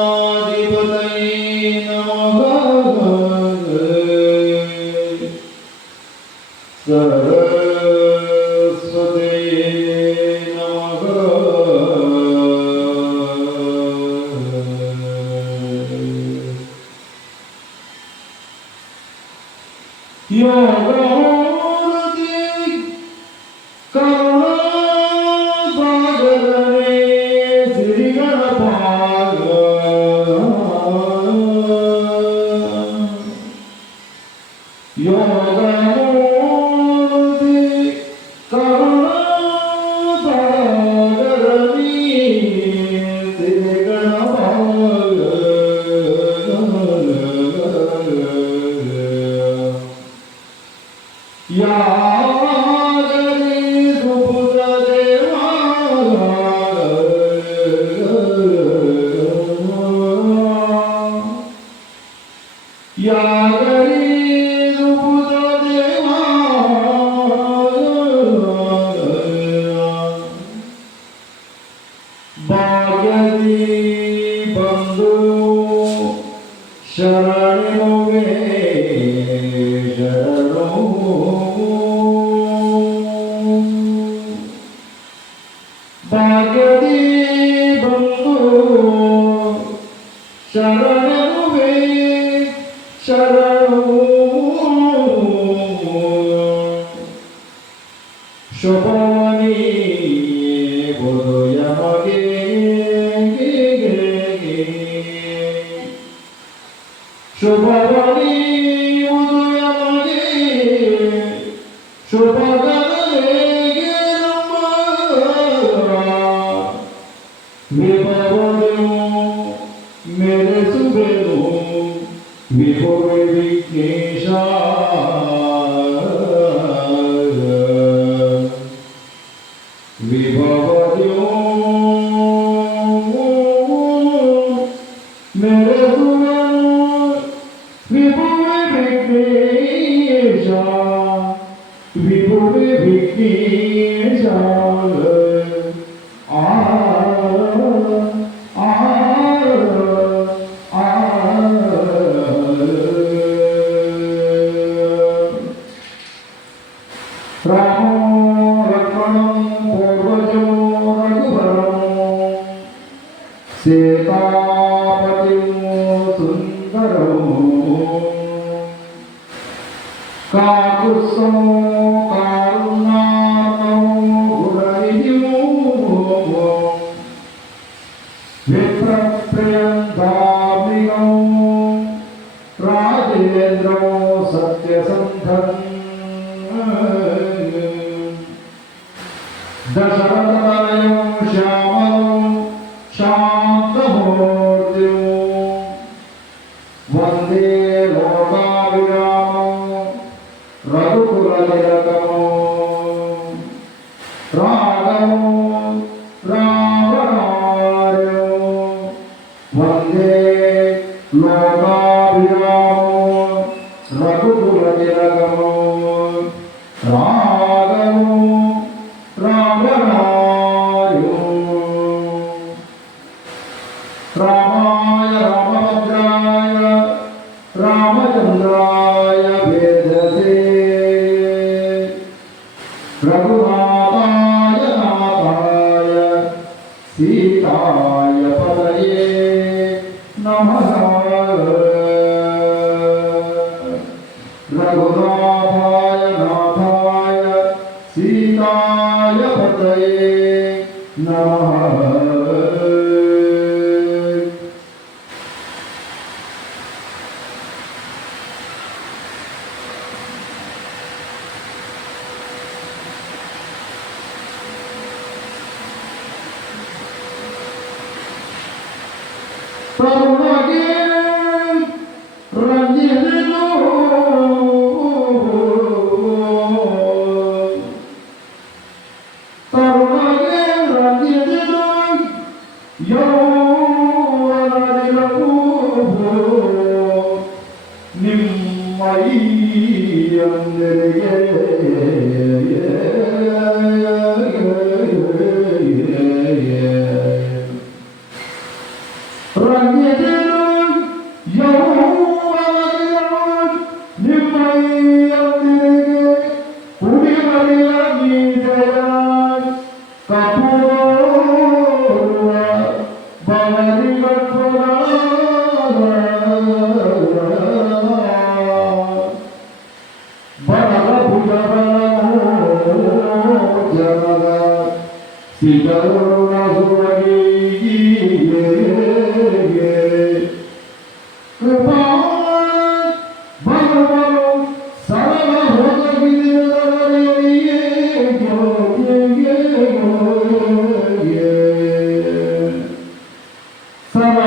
ಗುರುಗಳಾಧಿಪತಯೇ ನಮಃ ಸರಸ್ವತಿಯೇ ನಮಃ ಯೋಗಮೂರ್ತಿ ಕರುಣಾಸಾಗರನೇ ಶ್ರೀಗಣಪಾಲ ಯೋಗಮೂರ್ತಿ ಕರುಣಾಸಾಗರನೇ ಶ್ರೀಗಣಪಾಲ ಯಾಗರಿ ಸುಪುತ್ರ ದೇವಾ ಯಾಗರಿ ಸುಪುತ್ರ ದೇವಾ ಭಾಗ್ಯದಿ ಬಂದು ಶರಣುವೆ ಶರಣು ಭಾಗ್ಯದಿ ಬಂದು ಶರಣುವೆ ಶರಣು ಶುಭವನಿ ಬುಧು ಯಮಗೆ ಶುಭವನಿ ಬುಧು ಯಮಗೆ ಶುಭಗನಗೆ ನಮ್ಮ ವಿಭವನು ಮೆರೆಸುವೆನು ವಿಭುವೆ ವಿಘ್ನೇಶ ವಿಭವನು ಮೆರೆಸುವೆನು ವಿಭುವೆ ವಿಘ್ನೇಶ ವಿಭುವೆ ವಿಘ್ನೇಶ ರಾಮೋ ಲಕ್ಷ್ಮಣಂ ಪೂರ್ವಜೋ ರಘುವರಂ ಸೀತಾಪತಿಂ ಸುಂದರಂ ಕಾಕುತ್ಸವೋ ಕಾರುಣ್ಯಾರ್ಣವೋ ಗುಣನಿಧಿಯೋ ವಿಪ್ರಪ್ರಿಯಂ ಧಾರ್ಮಿಕೋ ರಾಜೇಂದ್ರೋ ಸತ್ಯಸಂಧಂ ದಶರಥನಯಂ ಶ್ಯಾಮಲಂ ಶಾಂತಮೂರ್ತಿಂ ವಂದೇ ಲೋಕಾಭಿರಾಮಂ ರಘುಕುಲತಿಲಕಂ ರಾಘವಂ ರಾವಣಾರ್ಯಂ ವಂದೇ ಲೋಕಾಭಿರಾಮಂ ರಘುಕುಲತಿಲಕಂ ರಾಘವಂ ರಾವಣಾರ್ಯಂ ರಾಮಾಯ ರಾಮಭದ್ರಾಯ ರಾಮಚಂದ್ರಾಯ ವೇದಸೇ ರಘುನಾಥಾಯ ನಾಥಾಯ ಸೀತಾಯ ಪತಯೇ ನಮಃ ರಘುನಾಥಾಯ ನಾಥಾಯ ಸೀತಾಯ ಪತಯೇ ನಮಃ ತರುಣಗೆ ರಂಜಿಸಿದು ತರುಣಗೆ ರಂಜಿಸಿದು ಯೌವನದಿಲವು ನಿಮ್ಮಯ್ಯಂದರಿಗೆ ರಂಗಿಸಿರು ಯೌವನದಿಗಳು ನಿಮ್ಮಯ್ಯಂದಿರಿಗೆ ಕುಡಿಮರಿಯ ಮೀಸೆಯ ಕಪೂರ ಬವರಿಗಟ್ಪುರ ಬರಗ ಭುಜಬಲಮೋ ಜನಗ ಸಿಗರುಣ ಸುರಗಿಗೆ ಕೃಪಾ ಭಗವನು ಸರಳ ಹೋಗಿದವರಿಗೆ ಸರಳ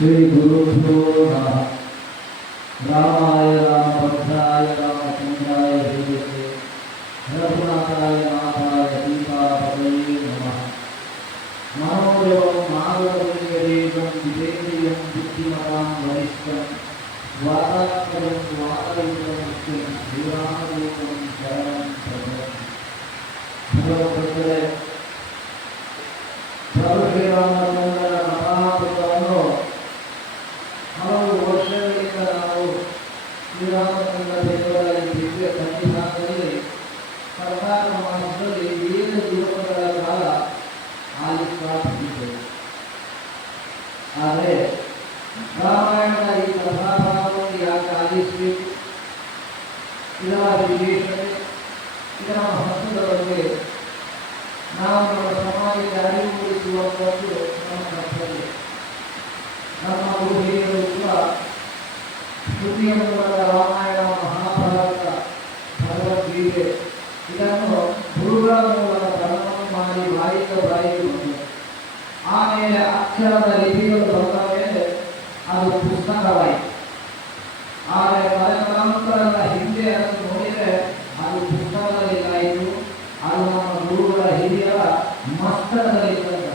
श्री गुरुभ्यो नमः। रामाय रामभद्राय रामचंद्राय देवते रघुनाथाय नाथाय सीतापतये नमः। मनोजवं माधवदेवं विदेन्द्रियं बुद्धिमतां वरिष्ठं वातात्मजं वातयुक्तं श्रीरामदूतं शरणं प्रपद्ये। भगवद्गीते प्रभु ಶ್ರೀರಾಮಚಂದ್ರನ ಮಹಾಪುತ್ರವನ್ನು ಹಲವು ವರ್ಷಗಳಿಂದ ನಾವು ಶ್ರೀರಾಮಚಂದ್ರ ದೇವರಲ್ಲಿ ದಿವ್ಯ ಸನ್ನಿಧಾನದಲ್ಲಿ ಕರ್ನಾಟಕ ಮಾಸದಲ್ಲಿ 7 ದಿವಸಗಳ ಕಾಲ ಆಲಿಸುತ್ತಿದ್ದೆವು. ಆದರೆ ರಾಮಾಯಣದ ಈ ಕಥಾಭಾಗವನ್ನು ಯಾಕೆ ಆಲಿಸಬೇಕು, ಇದರ ವಿಶೇಷತೆ, ಇದರ ಮಹತ್ವದ ಬಗ್ಗೆ ನಾವು ನಮ್ಮ ಸಮಾಜಕ್ಕೆ ಅರಿವು ಮೂಡಿಸುವಂಥದ್ದು ನಮ್ಮ ಕರ್ತವ್ಯ. ನಮ್ಮ ಗುರುಹಿರಿಯರು ಕೂಡ ಶ್ರುತಿಯ ಮೂಲಕ ರಾಮಾಯಣ, ಮಹಾಭಾರತ, ಭಗವದ್ಗೀತೆ ಇದನ್ನು ಗುರುಗಳ ಮೂಲಕ ಪಠಣ ಮಾಡಿ ಬಾಯಿಗೆ ಬಂದರು. ಆಮೇಲೆ ಅಕ್ಷರದ ಲಿಪಿಗಳು ಬಂದ ಮೇಲೆ ಅದು ಪುಸ್ತಕವಾಯಿತು. ಆದರೆ ತದನಂತರದ ಹಿಂದೆ ಅದನ್ನು ನೋಡಿದರೆ ಅದು ಪುಸ್ತಕದಲ್ಲಿದ್ದಾಯಿತು. ಅದು ನಮ್ಮ ಗುರುಗಳ ಹಿರಿಯರ ಮಸ್ತಕದಲ್ಲಿದ್ದಂತೆ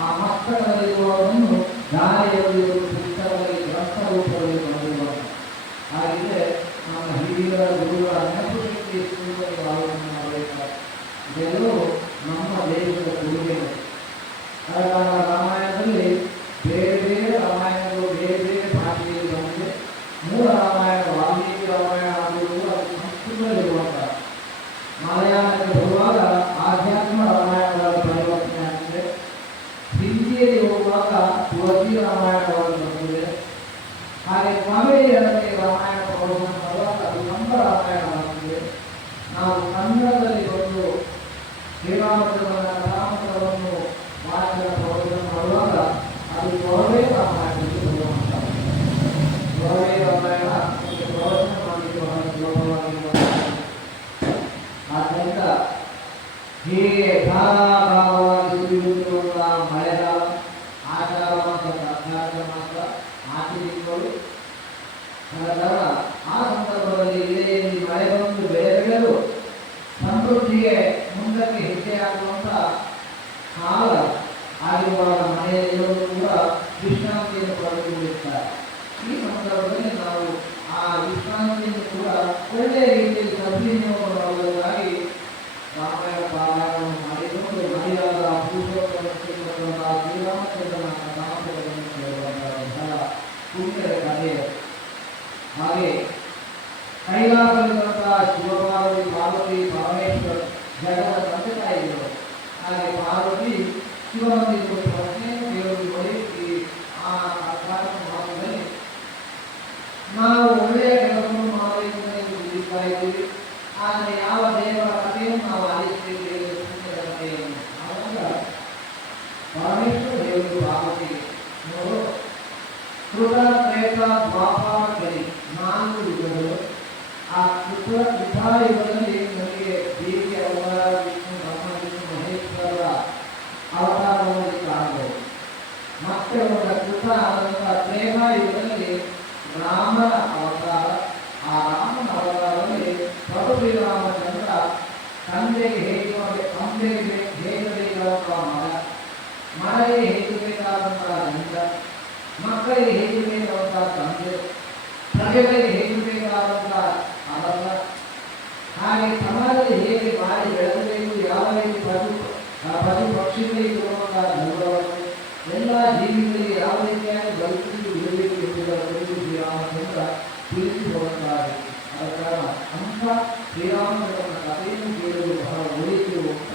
ಆ ಮಸ್ತಕದಲ್ಲಿರುವುದನ್ನು ದಾರಿಯಲ್ಲಿ ಪುಸ್ತಕದಲ್ಲಿ ಗ್ರಂಥ ರೂಪದಲ್ಲಿ ಬಂದಿರುವಂತೆ. ಹಾಗೆ ನಮ್ಮ ಹಿರಿಯರ ಗುರುಗಳ ನೆನಪು ಶಕ್ತಿ ಸ್ಕೂಲಲ್ಲಿ ಆಲೋಚನೆ ಮಾಡಬೇಕಾದ ಇದೆಲ್ಲವೂ ನಮ್ಮ ದೇಶದ ಕೊಡುಗೆ. ಅದರ ರಾಮಾಯಣದಲ್ಲಿ ಬೇರೆ ಬೇರೆ ರಾಮಾಯಣಗಳು ಬೇರೆ ಬೇರೆ ಭಾಷೆಯಲ್ಲಿ ಬಂದಿದೆ. ಮೂಲ ರಾಮಾಯಣ ವಾಲ್ಮೀಕಿ ರಾಮಾಯಣ ಆಗಿರುವುದು ಅದು ಸಂಸ್ಕೃತದಲ್ಲಿರುವಂತಹ. ಮಲಯಾಳಕ್ಕೆ ಬರುವಾಗ ಆಧ್ಯಾತ್ಮ ರಾಮಾಯಣವಾಗಿ ಪರಿವರ್ತನೆ ಆಗಿದೆ. ಹಿಂದಿಯಲ್ಲಿ ಹೋಗುವಾಗ ತುಳಸಿ ರಾಮಾಯಣವಾಗಿ ಬರುತ್ತದೆ. ಹಾಗೆ ಕಾವೇರಿಯಲ್ಲಿ ರಾಮಾಯಣ ಪ್ರವಚನ ಮಾಡುವಾಗ ಅದು ನಮ್ಮ ರಾಮಾಯಣವಾಗಿದೆ. ನಾವು ಕನ್ನಡದಲ್ಲಿ ಬಂದು ಶ್ರೀರಾಮಚಂದ್ರನ ಕಥಾಮೃತವನ್ನು ವಾಚನ ಪ್ರವಚನ ಮಾಡುವಾಗ ಅದು ಕೊರವೇ ರಾಮಾಯಣಕ್ಕೆ ಬರುವಂತಹ ಕೊರವೇ ರಾಮಾಯಣ ಪ್ರವಚನ ಮಾಡಲಿಕ್ಕೆ ಬಹಳ ಸುಲಭವಾಗಿ. ಆದ್ದರಿಂದ ಹೀಗೆ ಧಾರಾಕಾರವಾಗಿ ಸುರಿಯುತ್ತಿರುವಂತಹ ಮಳೆಗಾಲ, ಆಷಾಢ ಮಾಸ, ಕರ್ನಾಟಕ ಮಾಸ, ಆಚರಿಸಿಗಳು ನಂತರ ಆ ಸಂದರ್ಭದಲ್ಲಿ ಇಲೆಯಲ್ಲಿ ಮಳೆ ಬಂದು ಬೆಳೆ ಬೆಳೆದು ಸಮೃದ್ಧಿಗೆ ಮುಂದಕ್ಕೆ ಹೆಜ್ಜೆಯಾಗುವಂತಹ ಕಾಲ ಆಗಿರುವಾಗ ಮನೆಯಲ್ಲಿರುವುದು ಕೂಡ ವಿಶ್ರಾಂತಿಯನ್ನು ಪಡೆದುಕೊಳ್ಳುತ್ತಾರೆ. ಈ ಸಂದರ್ಭದಲ್ಲಿ ನಾವು ಆ ವಿಶ್ರಾಂತಿಯನ್ನು ಕೂಡ ಒಳ್ಳೆಯ ರೀತಿಯಲ್ಲಿ ಸದ್ವಿನಿಯೋಗ ಮಾಡುವುದಕ್ಕಾಗಿ ರಾಮಾಯಣ ಪಾರಾಯಣವನ್ನು ಮಾಡಿಕೊಂಡು ಮಹಿಳೆಯರ ಪುರುಷೋತ್ತಮ ಶ್ರೀರಾಮಚಂದ್ರನ ಕಥಾಮೃತವನ್ನು ಕೇಳುವಂತಹ ಪುಣ್ಯದ ಕಥೆ. ಹಾಗೆ ಕೈಲಾಸದಲ್ಲಿರುವಂತಹ ಶಿವಪಾರ್ವತಿ, ಪಾರ್ವತಿ, ಪರಮೇಶ್ವರ ಜಗದ ತಂದೆ ತಾಯಿಗಳು. ಹಾಗೆ ಪಾರ್ವತಿ ಶಿವನೊಂದಿಗೆ ಪ್ರಶ್ನೆಯನ್ನು ಕೇಳುವುದು ನೋಡಿ ಆ ಕಾರ್ಯಕ್ರಮದಲ್ಲಿ ನಾವು ಒಳ್ಳೆಯ ಕೆಲಸವನ್ನು ಮಾಡಬೇಕು ಎಂದು ಬುದ್ಧಿಸ್ತಾ ಇದ್ದೀವಿ. ಆದರೆ ಯಾವ ದೇವರ ಕಥೆಯನ್ನು ನಾವು ಆಲಿಸಬೇಕು ಕಥೆಯನ್ನು ಆವಾಗ ಪರಮೇಶ್ವರ ದೇವರು ಪಾರ್ವತಿಗೆ ನೋಡು, ಕೃತ ತ್ರೇತ ದ್ವಾಪರ ಕಲಿ 4 ಯುಗಗಳು. ಆ ಕೃತ ಯುಗದಲ್ಲಿ ನಮಗೆ ಶ್ರೀರಾಮಚಂದ್ರ ತಂದೆಗೆ ತಂದೆಗೆ ಹೇಗೆ ಬೇಕಾದಂತಹ ಮಳೆಗೆ ಹೇಗೆ ಬೇಕಾದಂತಹ ಗಂಧ, ಮಕ್ಕಳಿಗೆ ಹೇಗೆ ಬೇಕಾದಂತಹ ತಂದೆ, ಪ್ರಜೆಗಳಿಗೆ ಹೇಗೆ ಬೇಕಾದಂತಹ ಅದಲ್ಲ, ಹಾಗೆ ಸಮಾಜದಲ್ಲಿ ಹೇಗೆ ಮಾಡಿ ಬೆಳೆಸಬೇಕು, ಯಾವ ರೀತಿ ಪಶು ಪಕ್ಷಿಗಳಿಗೆ ಇರುವಂತಹ ಗೌರವವನ್ನು, ಎಲ್ಲ ಜೀವಿಗಳಿಗೆ ಯಾವ ರೀತಿಯಾಗಿ ಬದುಕಿ ಇರಬೇಕು ಎಂಬುದರ ಕುರಿತು ಶ್ರೀರಾಮಚಂದ್ರ ತಿಳಿಸಿಕೊಡುತ್ತಾರೆ. ಆದ ಕಾರಣ ಅಂಥ ಶ್ರೀರಾಮಚಂದ್ರನ ಕಥೆಯನ್ನು ಕೇಳಲು ಬಹಳ ಒಳಿತಿರುವಂತ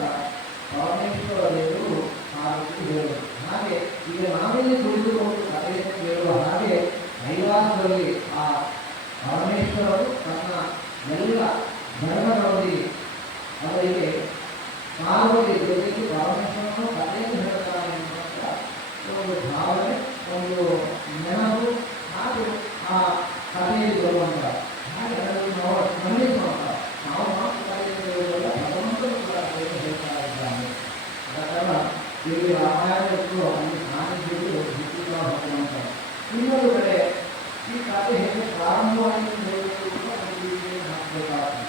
ಪರಮೇಶ್ವರ ದೇವರು ಆ ರೀತಿ ಹೇಳುವುದು. ಹಾಗೆ ಈಗ ನಾವಿಲ್ಲಿ ಕುಳಿತುಕೊಂಡು ಕಥೆಯನ್ನು ಕೇಳುವ ಹಾಗೆ ಕೈಲಾಸದಲ್ಲಿ ಆ ಪರಮೇಶ್ವರರು ತನ್ನ ಎಲ್ಲ ಧರ್ಮದವರಿಗೆ ಅವರಿಗೆ ಪಾರ್ವತಿ ಜೊತೆಗೆ ಪರಮೇಶ್ವರನು ಕಥೆಯನ್ನು ಹೇಳ್ತಾನೆ ಎನ್ನುವಂಥ ಒಂದು ಭಾವನೆ, ಒಂದು ನೆನಪು ಹಾಗೂ ಆ ಕಥೆಯಲ್ಲಿ ಬರುವಂಥ ಹಾಗೆ ಅದನ್ನು ನಾವು ಸ್ಮರಿಸುವಂಥ ನಾವು ಮಾತ್ರ ಕಥೆಯನ್ನು ಹೇಳುವುದಲ್ಲ, ಭಗವಂತನು ಕೂಡ ಕಥೆಯನ್ನು ಹೇಳ್ತಾ ಇದ್ದಾನೆ. ಆದ ಕಾರಣ ಇಲ್ಲಿ ರಾಮಾಯಣಕ್ಕೂ ಅಲ್ಲಿ ಸಾನ್ನಿಧ್ಯಗಳು ಹೆಚ್ಚುತ್ತಾ ಭಗವಂತ. ಇನ್ನೊಂದು ಕಡೆ ಈ ಕಥೆ ಹೇಗೆ ಪ್ರಾರಂಭವಾಗಿ ಹೇಳಬೇಕು ಕೂಡ ಒಂದು ರೀತಿಯಲ್ಲಿ ಹಾಕಬೇಕಾಗ್ತದೆ.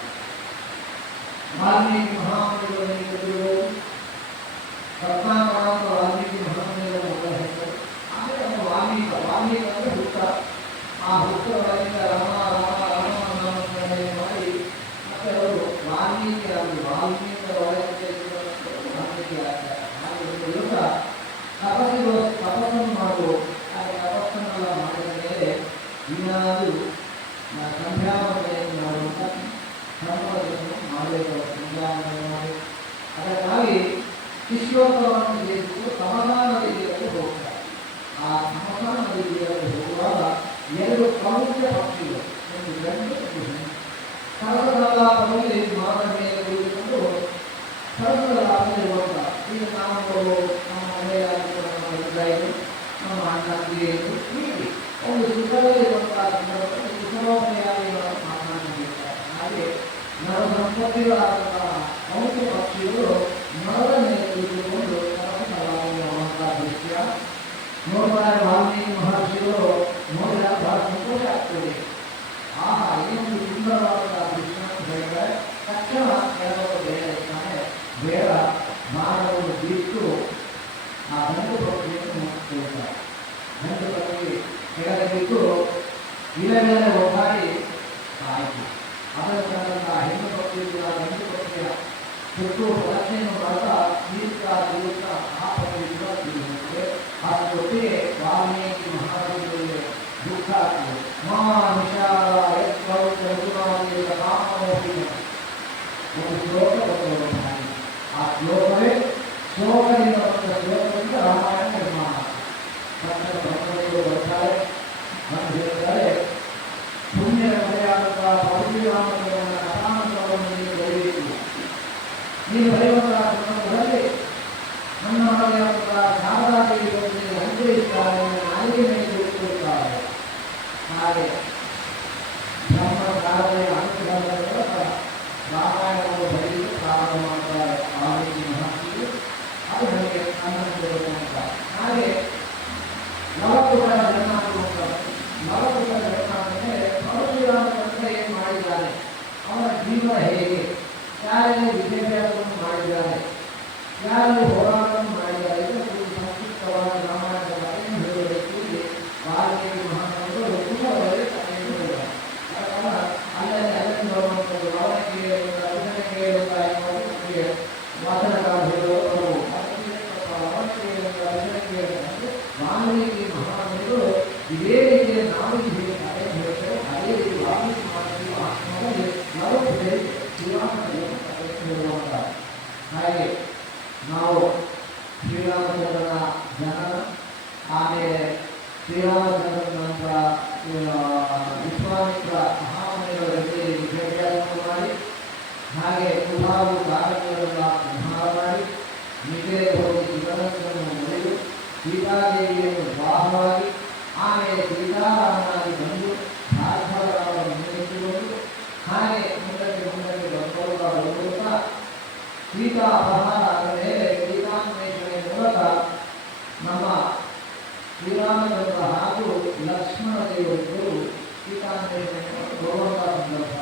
ವಾಲ್ಮೀಕಿ ಮಹಾಮುನಿಗಳು ರತ್ನಾಕರಾಂತ ವಾಲ್ಮೀಕಿ ಮಹಾಮುನಿಗಳ ಮೊದಲ ಹೆಸರು. ಆದರೆ ಅವನು ವಾಲ್ಮೀಕಿ ಅಂದರೆ ಹುತ್ತ. ಆ ಹುತ್ತರೊಳಗಿಂದ ರಾಮ ರಾಮ ರಾಮ ನಾಮಸ್ಮರಣೆ ಮಾಡಿ ಮತ್ತೆ ಅವರು ವಾಲ್ಮೀಕಿ ವಾಲ್ಮೀಕರ ಒಳಗಿಂದ ವಾಲ್ಮೀಕಿ ಆಗ್ತಾರೆ. ಹಾಗೆ ಒಂದು ದಿವಸ ತಪಸ್ಸನ್ನು ಮಾಡುವ ಹಾಗೆ ತಪಸ್ಸನ್ನೆಲ್ಲ ಮಾಡಿದ ಮೇಲೆ ಏನಾದರೂ ಸಂಧ್ಯಾವಂದನೆಯನ್ನು ಮಾಡುವಂಥ ಧರ್ಮವನ್ನು ಮಾಡಬೇಕು. ಸಂಧ್ಯಾವಂದನೆ ಮಾಡಿ ಅದಕ್ಕಾಗಿ ಶಿಷ್ಯೋತ್ತರವನ್ನು ಜಯಿಸಿಕೊಂಡು ತಮಸಾ ನದಿ ತೀರಕ್ಕೆ ಹೋಗ್ತಾರೆ. ಆ ತಮಸಾ ನದಿ ತೀರಕ್ಕೆ ಹೋಗುವಾಗ ಎರಡು ಪ್ರಮುಖ ಪಕ್ಷಿಗಳು, ಒಂದು ಗಂಡು ಒಂದು ಹೆಣ್ಣು, ಸರಸಲಾಪದಲ್ಲಿ ಮಾನ ಮೇಲೆ ಕುಳಿತುಕೊಂಡು ಸರಸಲಾಪದಲ್ಲಿರುವಂಥ ಈಗ ನಾವು ನಮ್ಮ ಮನೆಯಾಗಿರುವ ನಮ್ಮ ಇದ್ದಾಯಿತು ನಮ್ಮ ಅಣ್ಣಂದಿರು ಹೀಗೆ ಒಂದು ಸುಖದಲ್ಲಿರುವಂತಹ ಸಂದರ್ಭದಲ್ಲಿ ಸುಖಮನೆಯಾಗಿ ಮಾತನಾಡಿದ್ದಾರೆ. ಹಾಗೆ ನರ ಸಂಪತ್ತಿಗಳಾದಂತಹ ಪ್ರಮುಖ ಪಕ್ಷಿಗಳು ಮರದ ಮೇಲೆ ಕುಳಿತುಕೊಂಡು ಸರಸಲಾಪುವಂತಹ ದೃಶ್ಯ ನೋಡ್ತಾರೆ. ವಾಲ್ಮೀಕಿ ಮಹರ್ಷಿಗಳು ನೋಡಿದಾಗ ಬಹಳ ಸಂತೋಷ ಆಗ್ತದೆ. ಏನೊಂದು ಸುಂದರವಾದಂತಹ ದೃಶ್ಯ ಅಂತ ಹೇಳಿದರೆ ತಕ್ಷಣ ಕೆಲವರು ಬೇಡ ಇರ್ತಾನೆ, ಬೇಡ ಬಾಣವನ್ನು ಬಿಟ್ಟು ಆ ಗಂಡು ಪಕ್ಷಿಯನ್ನು ಕೊಡ್ತಾರೆ. ಗಂಡು ಪಕ್ಷಿ ಕೆಳಗೆ ಬಿಟ್ಟು ಇಲೆ ಮೇಲೆ ಒದ್ದಾಡಿ ಆಯಿತು. ಅದರ ತಂದಂತಹ ಹೆಣ್ಣು ಪಕ್ಷಿ ಗಂಡು ಪಕ್ಷಿಯ ಸುತ್ತು ಪ್ರದಕ್ಷಿಣೆಯನ್ನು ಮಾಡ್ತಾ ತೀರ್ಥ ಆ ಪಕ್ಷಿ ಕೂಡ ತಿಳಿಸುತ್ತದೆ. ಅಷ್ಟೊತ್ತಿಗೆ ವಾಲ್ಮೀಕಿ ಮಹಾರಾಜರಿಗೆ ದುಃಖ ಆಗ್ತದೆ. ಒಂದು ಶ್ಲೋಕ ಬರ್ತದೆ. ಆ ಶ್ಲೋಕವೇ ಶ್ಲೋಕದಿಂದ ಬಂದ ಶ್ಲೋಕದಿಂದ ರಾಮಾಯಣ ನಿರ್ಮಾಣ. ಪಟ್ಟಣ ಭಕ್ತರು ಬರ್ತಾರೆ, ಬಂದು ಹೇಳ್ತಾರೆ, ಪುಣ್ಯದ ಕಥೆಯಾದಂತಹ ಪರಶುರಾಮಚಂದ್ರನ ಕಥಾನಂತರವನ್ನು ನೀನು ಬರೆಯಬೇಕು. ನೀನು ಬರೆಯುವಂತಹ ಸಂದರ್ಭದಲ್ಲಿ ನನ್ನ ಮನೆಯಾದಂತಹ ಶಾರದಾದೇವಿಯನ್ನು ಅನುಗ್ರಹಿಸುತ್ತಾರೆ, ನಾಲಿಗೆ ಮೇಲೆ ಕೂಡಿಕೊಳ್ಳುತ್ತಾರೆ. ಹಾಗೆ ಬ್ರಹ್ಮ ಶಾರದೆಯ ಅನುಗ್ರಹದ ರಾಮಾಯಣವನ್ನು ಬರೆಯಲು ಪ್ರಾರಂಭ ಮಾಡ್ತಾರೆ ವಾಲ್ಮೀಕಿ ಮಹರ್ಷಿಗಳು. ಅದು ನನಗೆ ಆನಂದ. ಹಾಗೆ ನವಕುಟರ ಜನ್ಮ ಆಗುವಂಥದ್ದು. ನವಕುಟರ ಜನ್ಮ ಅಂದರೆ ಪರಶುರಾಮಚಂದ್ರ ಏನು ಮಾಡಿದ್ದಾರೆ, ಅವರ ಜೀವನ ಹೇಗೆ, ಯಾರಿಗೆ ವಿದ್ಯಾಭ್ಯಾಸವನ್ನು ಮಾಡಿದ್ದಾರೆ, ಯಾರಿಗೆ ಹೋರಾಟವನ್ನು ಮಾಡಿದ್ದಾರೆ, ಇದನ್ನು ಸಂಕ್ಷಿಪ್ತವಾದ ರಾಮಾಯಣದ ಕಥೆಯನ್ನು ಹೇಳುವುದಕ್ಕೆ ವಾಲ್ಮೀಕಿ ಮಹಾತ್ಮರು ಕುಶಲದಲ್ಲಿ ಕಥೆಯನ್ನು ಹೇಳಿದ್ದಾರೆ. ಯಾಕಂದ್ರೆ ಅಲ್ಲಲ್ಲಿ ಬರುವಂಥದ್ದು ಅವನಿಗೆ ಅಭಿನಯ ವಾಚನಕಾರ ಹೇಳುವರು ವಾಲ್ಮೀಕಿ ಮಹಾತ್ಮರು ಇದೇ ರೀತಿಯ ನಾವು ಹೇಗೆ ಕಥೆ ಹೇಳ್ತೇವೆ ಅದೇ ರೀತಿ ವಾಲ್ಮೀಕಿ ಮಹಾತ್ಮರಲ್ಲಿ ನಾವು ಶ್ರೀರಾಮಚಂದ್ರನ ಕಥೆಯನ್ನು ಹೇಳುವಂಥ. ಹಾಗೆ ನಾವು ಶ್ರೀರಾಮಚಂದ್ರನ ಜನನ, ಆಮೇಲೆ ಶ್ರೀರಾಮಚಂದ್ರನ ನಂತರ ವಿಶ್ವಾಮಿತ್ರ ಮಹಾಮುನಿಗಳ ಜೊತೆಯಲ್ಲಿ ವಿದ್ಯಾಭ್ಯಾಸವನ್ನು ಮಾಡಿ, ಹಾಗೆ ಕುಲಾವು ಕಾರಣಗಳನ್ನ ಸಂಹಾರ ಮಾಡಿ, ನಿಜೆ ಹೋಗಿ ಶಿವನಂದನನ್ನು ಮುರಿದು ಸೀತಾದೇವಿಯನ್ನು ವಿವಾಹವಾಗಿ, ಆಮೇಲೆ ಸೀತಾರಾಮನಾಗಿ ಬಂದು ಭಾರ್ಗವರಾಮನ ಮುನ್ನೆತ್ತಿಕೊಂಡು, ಹಾಗೆ ಮುಂದಕ್ಕೆ ಬರುತ್ತಾ ಸೀತಾ ಅಪಹಾರ ಆದ ಮೇಲೆ ಸೀತಾನ್ವೇಷಣೆಯ ಮೂಲಕ ನಮ್ಮ ಶ್ರೀರಾಮಚಂದ್ರ ಹಾಗೂ ಲಕ್ಷ್ಮಣ ದೇವರಿಬ್ಬರು ಸೀತಾನ್ವೇಷಣೆಯನ್ನು ಬರುವಂತಹ ಸಂದರ್ಭ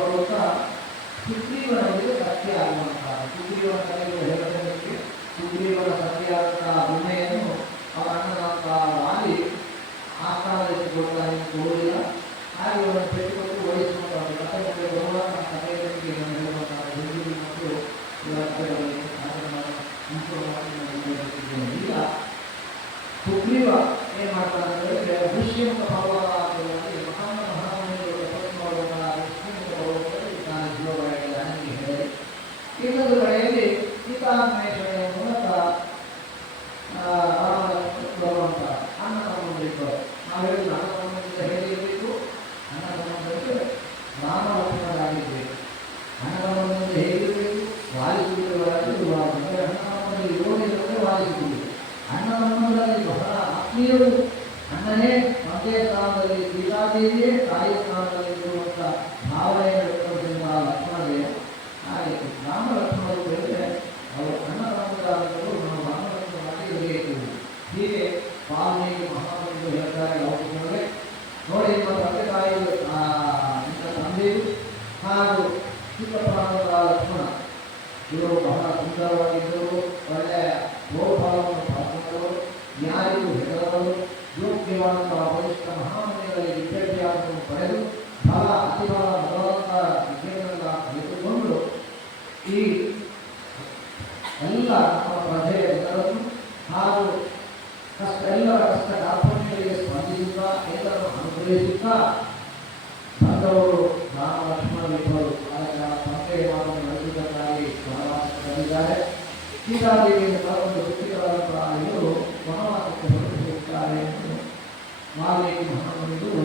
ಬರುತ್ತಾ ಸುಗ್ರೀವನಿಗೆ ಸತ್ಯ ಆಗುವಂತಹ ಸುಗ್ರೀವನ ಕಥೆಗಳು ಹೇಳೋದಕ್ಕೆ ಸುಗ್ರೀವನ ಸತ್ಯಾದಂತಹ ಉಣ್ಣೆಯನ್ನು ಅವರ ಅಣ್ಣನಂತಹ ವಾಲಿ ಆಸ್ಥಾನದಲ್ಲಿ ಕೊಡ್ತಾನೆ ತೋರಿಲ್ಲ. ಹಾಗೆ ಅವರನ್ನು ಪೆಟ್ಟುಕೊಟ್ಟು ಓಡಿಸುವಂತಹ ಕಥೆ ಮುಂದೆ ಬರುವಾಗ ಕಥೆಗಳಿಗೆ ನಾನು ಹೇಳುವಂತಹ ಹಿಂದಿ ಮತ್ತು ಇವರ ಕಥೆಗಳಿಗೆ ಅದನ್ನು ಅನುಕೂಲವಾಗಿ ಈಗ ಸುಗ್ರೀವ ಏನ್ ಮಾಡ್ತಾರೆ ಅಂದರೆ ಋಷ್ಯಮುಖ ಪರ್ವತದಲ್ಲಿ ಮಹಾಮುನಿಗಳು ತಪಸ್ಸು ಮಾಡುವಂತಹ ಋಷ್ಯಮುಖ ಪರ್ವತದಲ್ಲಿ ತಾನು ಜೀವಗಳಾಗಿ ಹೇಳಿ ಇನ್ನೊಂದು ಕಡೆಯಲ್ಲಿ ಸೀತಾನ್ವೇಷಣೆಯ ಮೂಲಕ ಬರುವಂತ ಅನ್ನ ತಮ್ಮಂದಿರಿದ್ದಾರೆ. ನಾವು ಹೇಳಿದ ಅನ್ನ ತಮ್ಮಂದಿರಿಂದ ಹೇಳಿರಬೇಕು, ಅನ್ನ ತಮ್ಮಂದರಿಗೆ ರಾಮ ಲಕ್ಷ್ಮಣರಾಗಿರಬೇಕು. ಅನ್ನ ತಮ್ಮಂದಿಂದ ಹೇಗಿರಬೇಕು, ವಾಲಿಸುವುದರಾಗಿರಬಾರದು. ಅಂದರೆ ಅನ್ನ ತಮ್ಮಂದಿಗೆ ಯೋಗಿದ್ರೆ ವಾಲಿಸುವುದು. ಅಣ್ಣ ತಮ್ಮಂದರಲ್ಲಿ ಬಹಳ ಆತ್ಮೀಯರು. ಅಣ್ಣನೇ ತಂದೆಯ ಸ್ಥಾನದಲ್ಲಿ, ಸೀತಾದೇವಿಯೇ ತಾಯಿಯ ಸ್ಥಾನದಲ್ಲಿ ಇರುವಂಥ ಭಾವನೆಯನ್ನು ವ್ಯಕ್ತಪಡಿಸಿದ ಲಕ್ಷ್ಮಣದೇವ. ಹಾಗೆ ರಾಮ ಲಕ್ಷ್ಮಣರು ಹೇಳಿದರೆ ಅವರು ಅಣ್ಣ ತಮ್ಮಂದರಾದರೂ ನಾವು ರಾಮ ಲಕ್ಷ್ಮಣರಾಗಿ ಇರಬೇಕು. ಹೀಗೆ ವಾಲ್ಮೀಕಿ ಮಹಾಮುನಿಗಳು ಹೇಳ್ತಾರೆ ಲೌಕಿಕರಿಗೆ. ನೋಡಿ ನಿಮ್ಮ ತಂದೆ ತಾಯಿ ನಿಮ್ಮ ತಂದೆಯು ಹಾಗೂ ಚಿಕ್ಕಪ್ಪನಾದಂತಹ ಲಕ್ಷ್ಮಣ ಇವರು ಬಹಳ ಸುಂದರವಾಗಿದ್ದರು, ಒಳ್ಳೆಯ ಗೋಪಾಲವನ್ನು ಪಾಲ್ಗೊಂಡವರು, ನ್ಯಾಯವು ಹೆದರವರು, ಯೋಗ್ಯವಾದಂತಹ ವರಿಷ್ಠ ಮಹಾಮುನಿಗಳಲ್ಲಿ ವಿದ್ಯಾಭ್ಯಾಸವನ್ನು ಪಡೆದು ಬಲ ಅತಿಬಲ ಮೊದಲಾದ ವಿದ್ಯೆಗಳನ್ನ ಕಲಿತುಕೊಂಡು ಈ ಎಲ್ಲ ನಮ್ಮ ಪ್ರಜೆಯ ಜನರನ್ನು ಹಾಗೂ ಎಲ್ಲರ ಕಷ್ಟ ಕಾರ್ಪಣ್ಯಗಳಿಗೆ ಸ್ಪಂದಿಸುತ್ತಾ ಎಲ್ಲರನ್ನು ಅನುಗ್ರಹಿಸುತ್ತಾ ಬಂದವರು ರಾಮ ಲಕ್ಷ್ಮಣರಿಬ್ಬರು. ಅದಕ್ಕೆ ತಂದೆಯ ಮಾತನ್ನು ನಡೆಸುವುದಕ್ಕಾಗಿ ವನವಾಸಕ್ಕಾಗಿದ್ದಾರೆ. ಸೀತಾದೇವಿಯನ್ನು ಕರೆದು ಸುತ್ತಿಗಳಂತಹ ಇವರು ವನವಾಸಕ್ಕೆ ಹೊರಟು ಹೋಗುತ್ತಾರೆ ಎಂದು ವಾಲ್ಮೀಕಿ ಮಹಾಮುನಿಗಳು